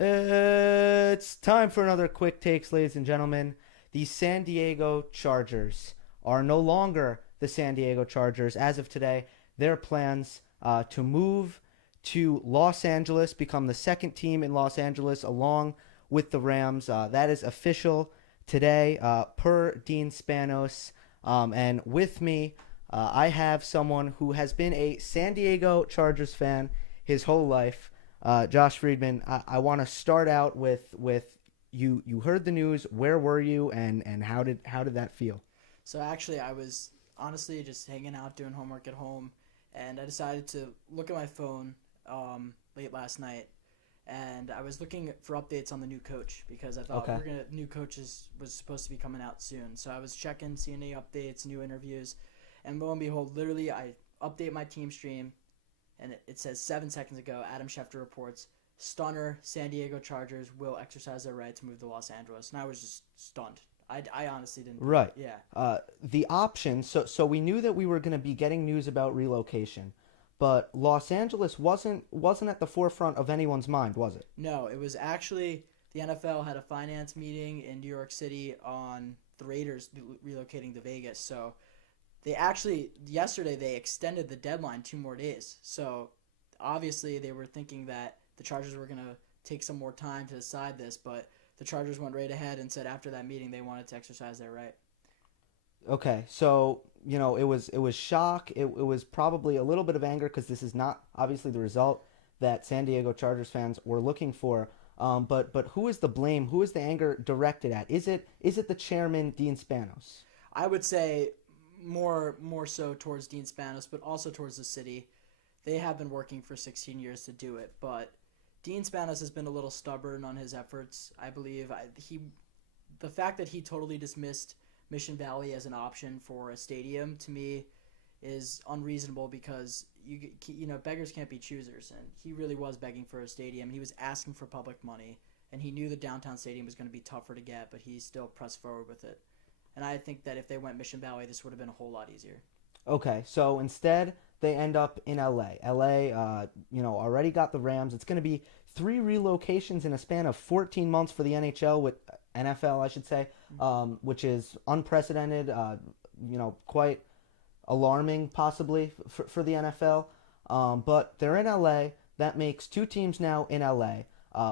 It's time for another quick takes, ladies and gentlemen. The San Diego Chargers are no longer the San Diego Chargers. As of today, their plans to move to Los Angeles, become the second team in Los Angeles along with the Rams. That is official today, per Dean Spanos. And with me, I have someone who has been a San Diego Chargers fan his whole life. Josh Friedman, I want to start out with you. You heard the news. Where were you, and how did that feel? So actually, I was honestly just hanging out doing homework at home, and I decided to look at my phone late last night, and I was looking for updates on the new coach because I thought Okay. new coaches was supposed to be coming out soon. So I was checking, seeing any updates, new interviews, and lo and behold, literally I update my team stream, and it says 7 seconds ago, Adam Schefter reports, stunner, San Diego Chargers will exercise their right to move to Los Angeles. And I was just stunned. I honestly didn't believe Right. it. Yeah. The option. So we knew that we were going to be getting news about relocation, but Los Angeles wasn't at the forefront of anyone's mind, was it? No, it was actually the NFL had a finance meeting in New York City on the Raiders relocating to Vegas. So they actually yesterday they extended the deadline 2 more days. So obviously they were thinking that the Chargers were going to take some more time to decide this, but the Chargers went right ahead and said after that meeting they wanted to exercise their right. Okay. So it was shock. It was probably a little bit of anger because this is not obviously the result that San Diego Chargers fans were looking for. But who is the blame? Who is the anger directed at? Is it the chairman Dean Spanos? I would say more so towards Dean Spanos, but also towards the city. They have been working for 16 years to do it, but Dean Spanos has been a little stubborn on his efforts. I believe the fact that he totally dismissed Mission Valley as an option for a stadium to me is unreasonable because beggars can't be choosers, and he really was begging for a stadium. He was asking for public money, and he knew the downtown stadium was going to be tougher to get, but he still pressed forward with it. And I think that if they went Mission Valley, this would have been a whole lot easier. Okay, so instead they end up in LA. LA, already got the Rams. It's going to be three relocations in a span of 14 months for the NHL with NFL, I should say, which is unprecedented. Quite alarming possibly for the NFL. But they're in LA. That makes two teams now in LA.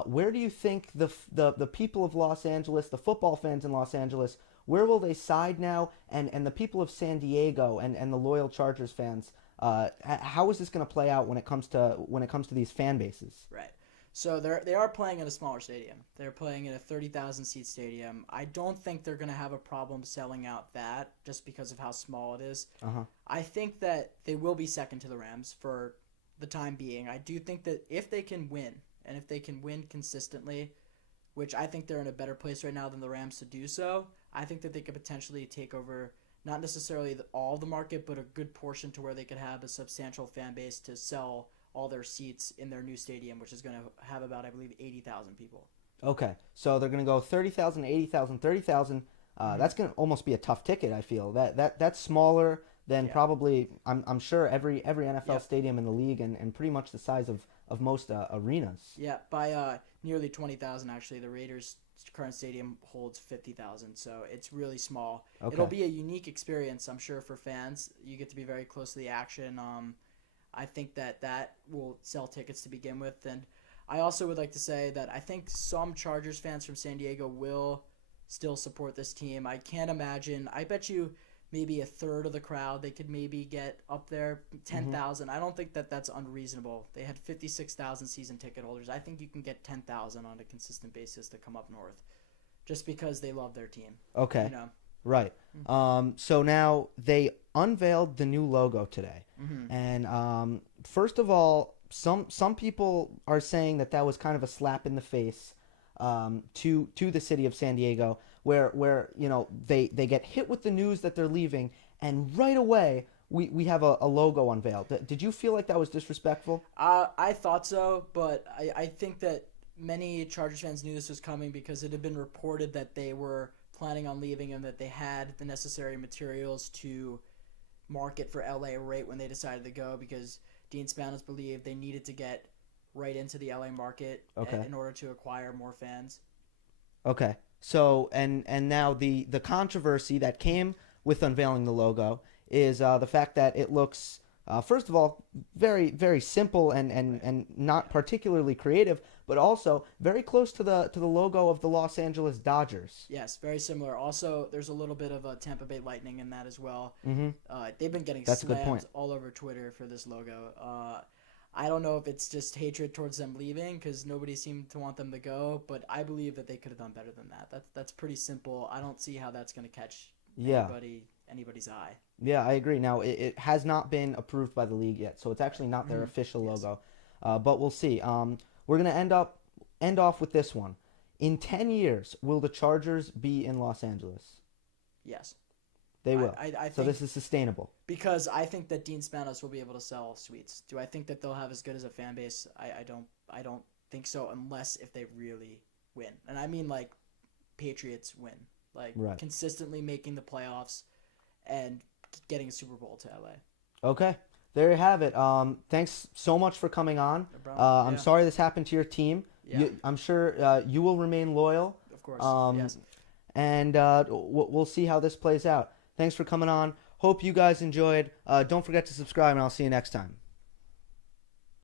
Where do you think the people of Los Angeles, the football fans in Los Angeles, where will they side now? And the people of San Diego and the loyal Chargers fans, how is this going to play out when it comes to these fan bases? Right. So they are playing in a smaller stadium. They're playing in a 30,000 seat stadium. I don't think they're going to have a problem selling out that just because of how small it is. Uh huh. I think that they will be second to the Rams for the time being. I do think that if they can win and if they can win consistently, which I think they're in a better place right now than the Rams to do so, I think that they could potentially take over not necessarily all the market, but a good portion to where they could have a substantial fan base to sell all their seats in their new stadium, which is going to have about, I believe, 80,000 people. Okay, so they're going to go 30,000, 80,000, 30,000. Mm-hmm. That's going to almost be a tough ticket. I feel that's smaller than Yeah. probably I'm sure every NFL Yep. stadium in the league and pretty much the size of most arenas. Yeah. By nearly 20,000, actually, the Raiders' current stadium holds 50,000, so it's really small. It'll Okay. be a unique experience, I'm sure, for fans. You get to be very close to the action. I think that will sell tickets to begin with. And I also would like to say that I think some Chargers fans from San Diego will still support this team. I can't imagine. I bet you maybe a third of the crowd they could maybe get up there, Hmm. 10,000. I don't think that that's unreasonable. They had 56,000 season ticket holders. I think you can get 10,000 on a consistent basis to come up north just because they love their team. You Okay. know. Right. So now they unveiled the new logo today, Mm-hmm. and first of all, some people are saying that was kind of a slap in the face to the city of San Diego, where they get hit with the news that they're leaving, and right away we have a logo unveiled. Did you feel like that was disrespectful? I thought so, but I think that many Chargers fans knew this was coming because it had been reported that they were planning on leaving and that they had the necessary materials to market for LA right when they decided to go because Dean Spanos believed they needed to get right into the LA market Okay. in order to acquire more fans. Okay. So and now the controversy that came with unveiling the logo is the fact that it looks first of all very very simple and not particularly creative, but also very close to the logo of the Los Angeles Dodgers. Yes, very similar. Also, there's a little bit of a Tampa Bay Lightning in that as well. Mm-hmm. They've been getting That's a good slammed point. all over Twitter for this logo. I don't know if it's just hatred towards them leaving because nobody seemed to want them to go, but I believe that they could have done better than that. That's pretty simple. I don't see how that's going to catch Yeah. anybody's eye. Yeah, I agree. Now it has not been approved by the league yet, so it's actually not their official Yes. logo. But we'll see. We're gonna end off with this one. In 10 years, will the Chargers be in Los Angeles? Yes. They will. I So think this is sustainable. because I think that Dean Spanos will be able to sell suites. Do I think that they'll have as good as a fan base? I don't think so unless if they really win. And I mean like Patriots win. Like Right. consistently making the playoffs and getting a Super Bowl to LA. Okay. There you have it. Thanks so much for coming on. No problem. I'm Yeah. sorry this happened to your team. Yeah. I'm sure you will remain loyal. Of course. Yes. Yes. And we'll see how this plays out. Thanks for coming on. Hope you guys enjoyed. Don't forget to subscribe, and I'll see you next time.